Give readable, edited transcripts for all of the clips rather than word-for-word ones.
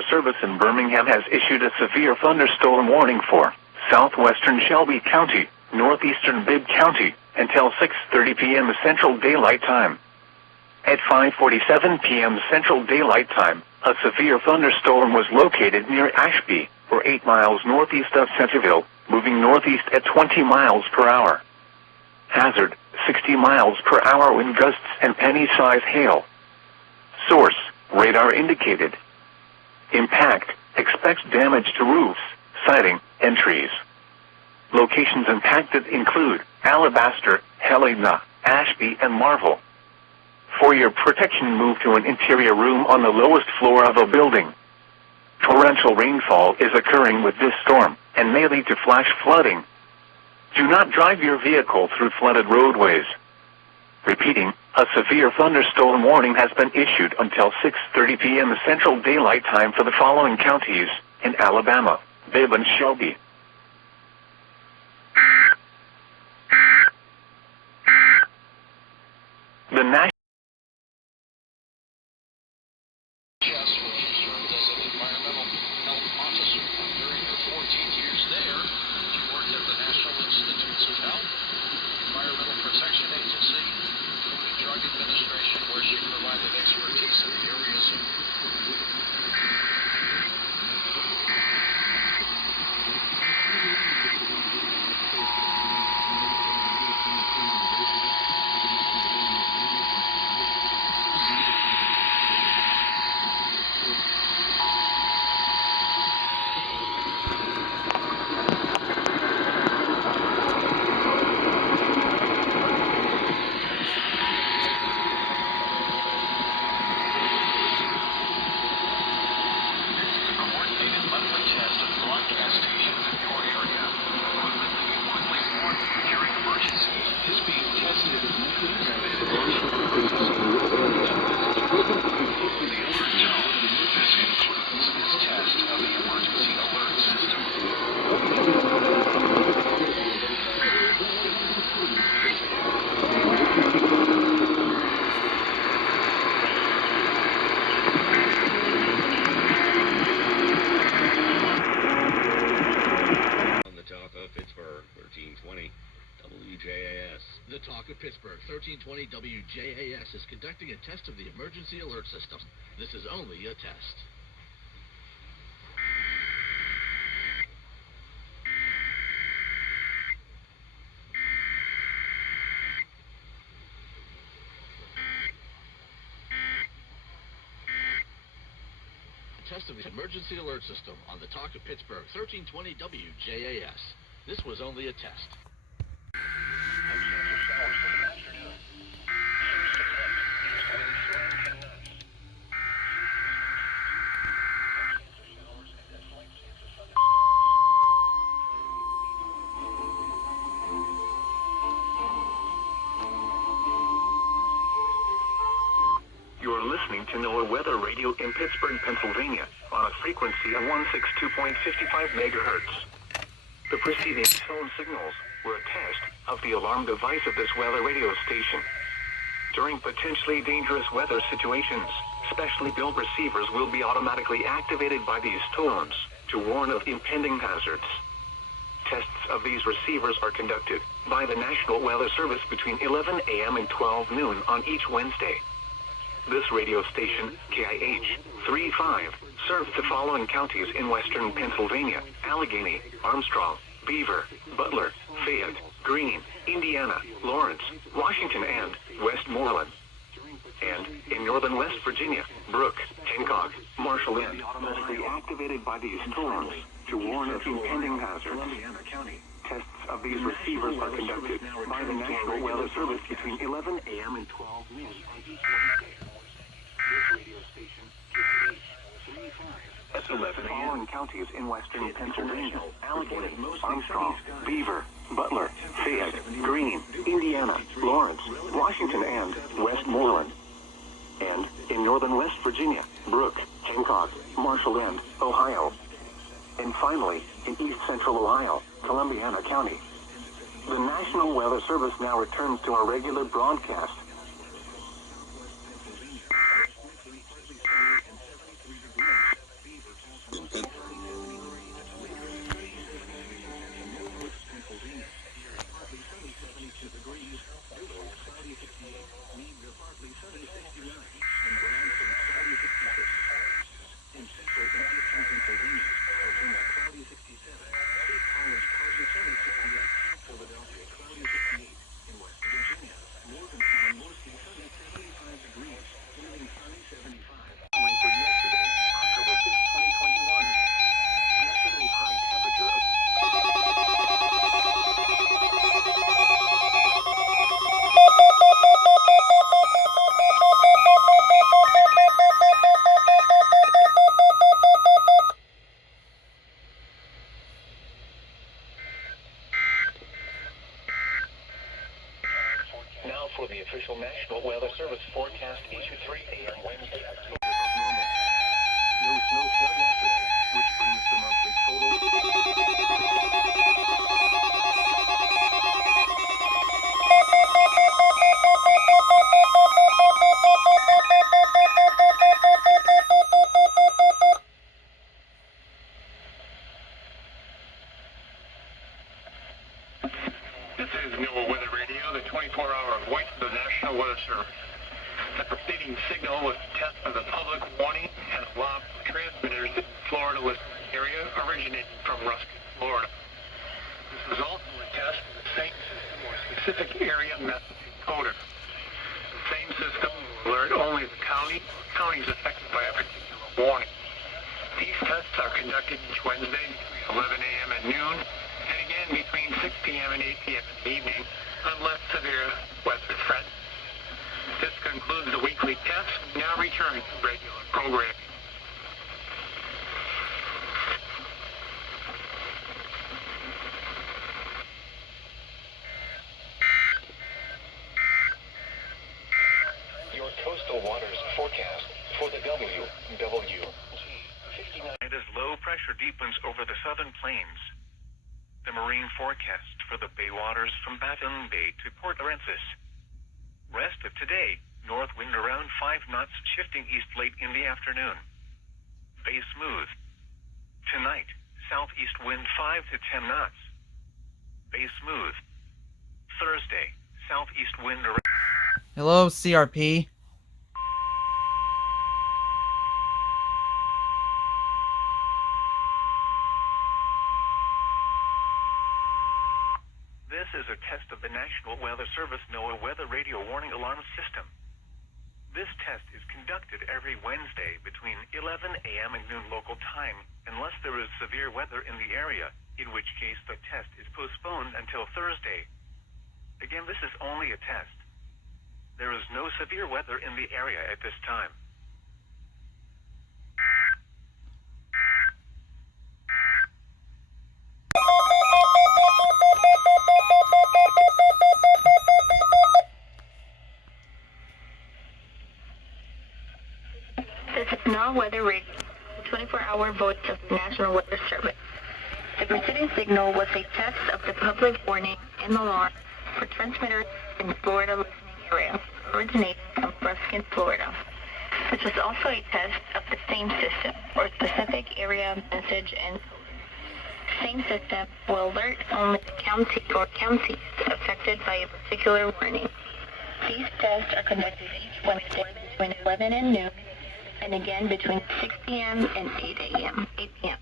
Weather Service in Birmingham has issued a severe thunderstorm warning for southwestern Shelby County, northeastern Bibb County, until 6:30 p.m. Central Daylight Time. At 5:47 p.m. Central Daylight Time, a severe thunderstorm was located near Ashby, or 8 miles northeast of Centerville, moving northeast at 20 miles per hour. Hazard, 60 miles per hour wind gusts and penny-size hail. Source, radar indicated. Impact, expects damage to roofs, siding, and trees. Locations impacted include Alabaster, Helena, Ashby, and Marvel. For your protection, move to an interior room on the lowest floor of a building. Torrential rainfall is occurring with this storm, and may lead to flash flooding. Do not drive your vehicle through flooded roadways. Repeating, a severe thunderstorm warning has been issued until 6:30 p.m. Central Daylight Time for the following counties in Alabama: Bibb and Shelby. The national Jess, where she served as an environmental health officer during her 14 years there. She worked at the National Institutes of Health, Environmental Protection Agency, Food and Drug Administration, where she provided expertise in the areas of The Talk of Pittsburgh, 1320 WJAS is conducting a test of the emergency alert system. This is only a test. Test of the emergency alert system on the Talk of Pittsburgh, 1320 WJAS. This was only a test. You're listening to NOAA Weather Radio in Pittsburgh, Pennsylvania, on a frequency of 162.55 megahertz. The preceding tone signals were a test of the alarm device of this weather radio station. During potentially dangerous weather situations, specially built receivers will be automatically activated by these tones to warn of impending hazards. Tests of these receivers are conducted by the National Weather Service between 11 a.m. and 12 noon on each Wednesday. This radio station, KIH 35, serves the following counties in western Pennsylvania: Allegheny, Armstrong, Beaver, Butler, Fayette, Greene, Indiana, Lawrence, Washington, and Westmoreland. And in northern West Virginia, Brooke, Hancock, Marshall, and must be activated by these tones to warn of impending hazards. Tests of these receivers are conducted by the National Weather Service between 11 a.m. and 12 noon on each Wednesday. This radio station, KIH 35. At 11 following counties in western Pennsylvania: Allegheny, Armstrong, Beaver, Butler, Fayette, Greene, Indiana, Lawrence, Washington, and Westmoreland. And in northern West Virginia, Brooke, Hancock, Marshall, and Ohio. And finally, in east central Ohio, Columbiana County. The National Weather Service now returns to our regular broadcast. preceding signal was a test of the public warning and alarm transmitters in the Florida listening area originating from Ruskin, Florida. This was also a test of the same system or specific area message encoder. The same system will alert only the county or counties affected by a particular warning. These tests are conducted each Wednesday between 11 a.m. and noon, and again between 6 p.m. and 8 p.m. in the evening, unless severe weather threatens. This concludes the weekly test. We now return to regular programming. Your coastal waters forecast for the WW. As low pressure deepens over the southern plains, the marine forecast for the bay waters from Baton Bay to Port Aransas. Rest of today, north wind around 5 knots, shifting east late in the afternoon. Bay smooth. Tonight, southeast wind 5 to 10 knots. Bay smooth. Thursday, southeast wind around... Hello, CRP. This is a test of the National Weather Service NOAA Weather Radio Warning Alarm System. This test is conducted every Wednesday between 11 a.m. and noon local time, unless there is severe weather in the area, in which case the test is postponed until Thursday. Again, this is only a test. There is no severe weather in the area at this time. This is NOAA Weather Radio, the 24-hour voice of the National Weather Service. The preceding signal was a test of the public warning and alarm for transmitters in the Florida listening area, originating from Ruskin, Florida. This was also a test of the same system, or specific area message encoder. Same system will alert only the county or counties affected by a particular warning. These tests are conducted each Wednesday between 11 and noon, and again between 6 p.m. and 8 p.m.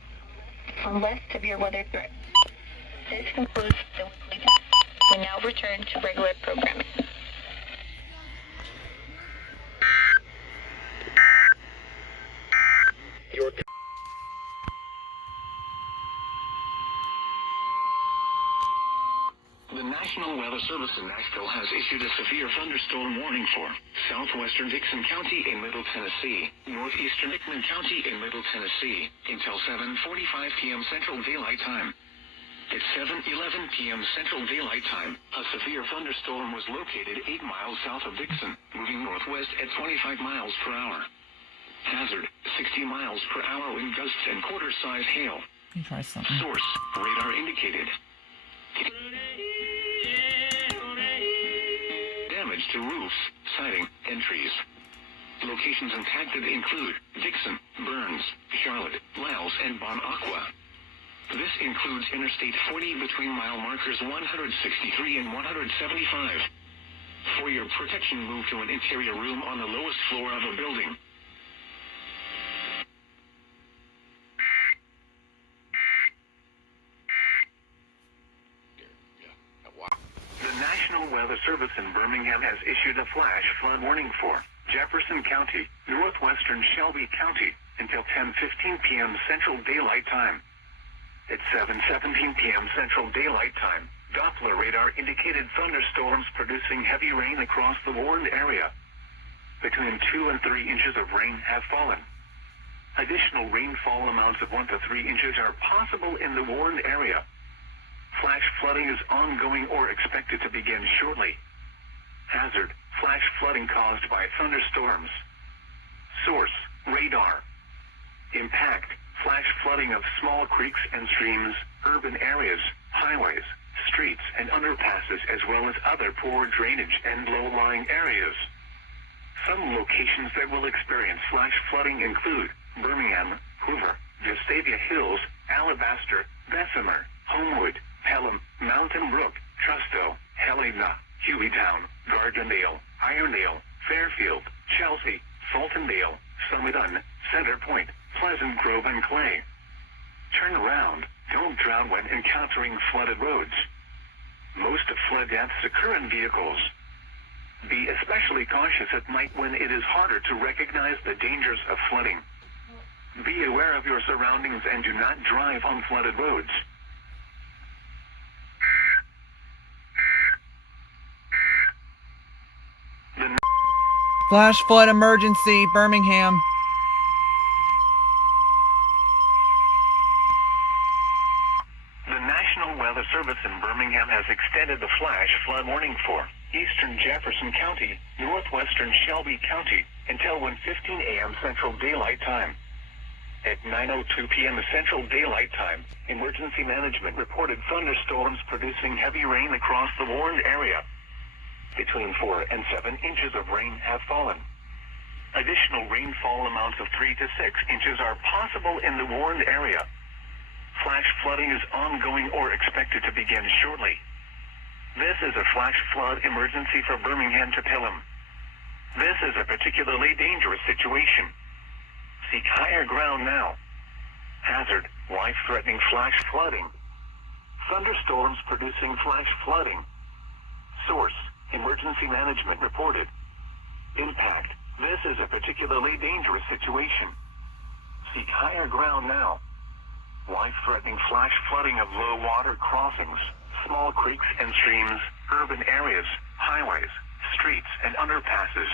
unless severe weather threatens. This concludes the weekly test. We now return to regular programming. The National Weather Service in Nashville has issued a severe thunderstorm warning for southwestern Dixon County in Middle Tennessee, northeastern Hickman County in Middle Tennessee, until 7:45 p.m. Central Daylight Time. At 7:11 p.m. Central Daylight Time, a severe thunderstorm was located 8 miles south of Dixon, moving northwest at 25 miles per hour. Hazard, 60 miles per hour wind gusts and quarter-size hail. Let me try something. Source, radar indicated. Damage to roofs, siding, and trees. Locations impacted include Dixon, Burns, Charlotte, Laos, and Bon Aqua. This includes Interstate 40 between mile markers 163 and 175. For your protection, move to an interior room on the lowest floor of a building. The National Weather Service in Birmingham has issued a flash flood warning for Jefferson County, northwestern Shelby County, until 10:15 p.m. Central Daylight Time. At 7:17 p.m. Central Daylight Time, Doppler radar indicated thunderstorms producing heavy rain across the warned area. Between 2 and 3 inches of rain have fallen. Additional rainfall amounts of 1 to 3 inches are possible in the warned area. Flash flooding is ongoing or expected to begin shortly. Hazard, flash flooding caused by thunderstorms. Source, radar. Impact, flash flooding of small creeks and streams, urban areas, highways, streets and underpasses, as well as other poor drainage and low-lying areas. Some locations that will experience flash flooding include Birmingham, Hoover, Vestavia Hills, Alabaster, Bessemer, Homewood, Pelham, Mountain Brook, Trusto, Helena, Hueytown, Gardendale, Irondale, Fairfield, Chelsea, Fultondale, Summit Un, Center Point, Pleasant Grove and Clay. Turn around. Don't drown when encountering flooded roads. Most flood deaths occur in vehicles. Be especially cautious at night when it is harder to recognize the dangers of flooding. Be aware of your surroundings and do not drive on flooded roads. Flash flood emergency, Birmingham. The National Weather Service in Birmingham has extended the flash flood warning for eastern Jefferson County, northwestern Shelby County, until 1:15 a.m. Central Daylight Time. At 9:02 p.m. Central Daylight Time, Emergency Management reported thunderstorms producing heavy rain across the warned area. Between 4 and 7 inches of rain have fallen. Additional rainfall amounts of 3 to 6 inches are possible in the warned area. Flash flooding is ongoing or expected to begin shortly. This is a flash flood emergency for Birmingham to Pelham. This is a particularly dangerous situation. Seek higher ground now. Hazard, life-threatening flash flooding. Thunderstorms producing flash flooding. Source, Emergency Management reported. Impact, this is a particularly dangerous situation. Seek higher ground now. Life-threatening flash flooding of low water crossings, small creeks and streams, urban areas, highways, streets, and underpasses.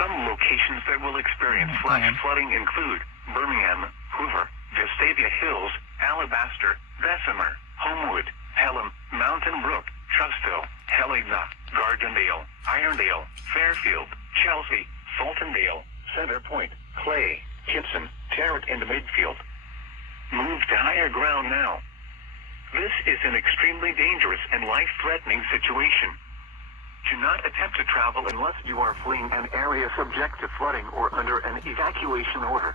Some locations that will experience flash flooding include Birmingham, Hoover, Vestavia Hills, Alabaster, Bessemer, Homewood, Pelham, Mountain Brook, Trustville, Helena, Gardendale, Irondale, Fairfield, Chelsea, Fultondale, Center Point, Clay, Gibson, Tarrant, and Midfield. Move to higher ground now. This is an extremely dangerous and life-threatening situation. Do not attempt to travel unless you are fleeing an area subject to flooding or under an evacuation order.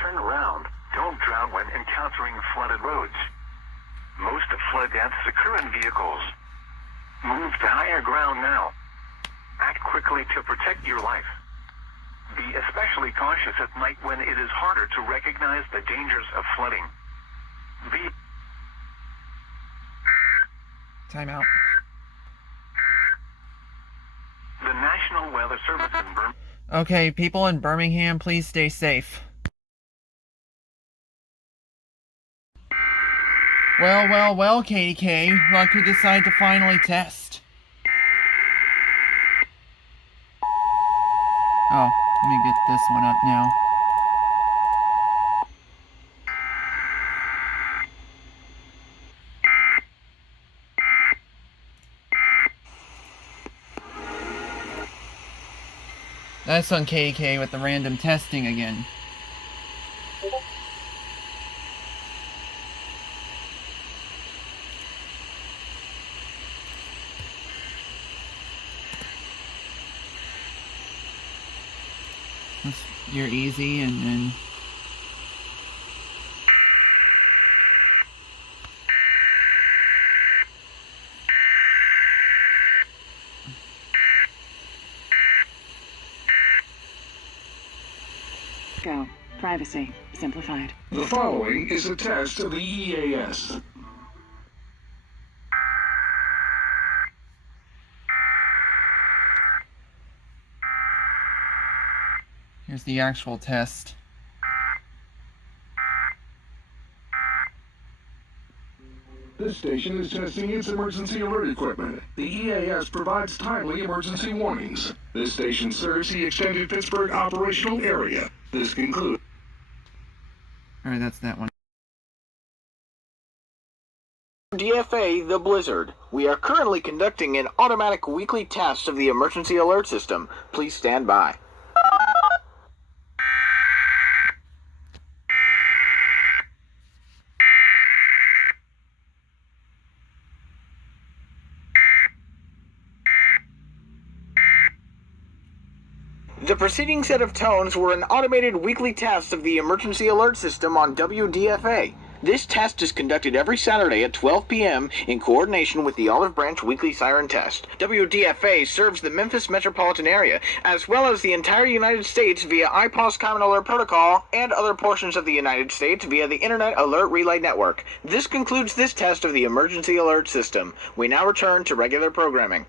Turn around. Don't drown when encountering flooded roads. Most flood deaths occur in vehicles. Move to higher ground now. Act quickly to protect your life. Be especially cautious at night when it is harder to recognize the dangers of flooding. Time out. The National Weather Service in Birmingham. Okay, people in Birmingham, please stay safe. Well, KDK, like you decide to finally test. Oh, let me get this one up now. That's on KDK with the random testing again. You're easy and then... Go. Privacy. Simplified. The following is a test of the EAS. Here's the actual test. This station is testing its emergency alert equipment. The EAS provides timely emergency warnings. This station serves the extended Pittsburgh operational area. This concludes. Alright, that's that one. DFA The Blizzard. We are currently conducting an automatic weekly test of the emergency alert system. Please stand by. The preceding set of tones were an automated weekly test of the emergency alert system on WDFA. This test is conducted every Saturday at 12 p.m. in coordination with the Olive Branch Weekly Siren Test. WDFA serves the Memphis metropolitan area, as well as the entire United States via IPOS Common Alert Protocol and other portions of the United States via the Internet Alert Relay Network. This concludes this test of the Emergency Alert System. We now return to regular programming.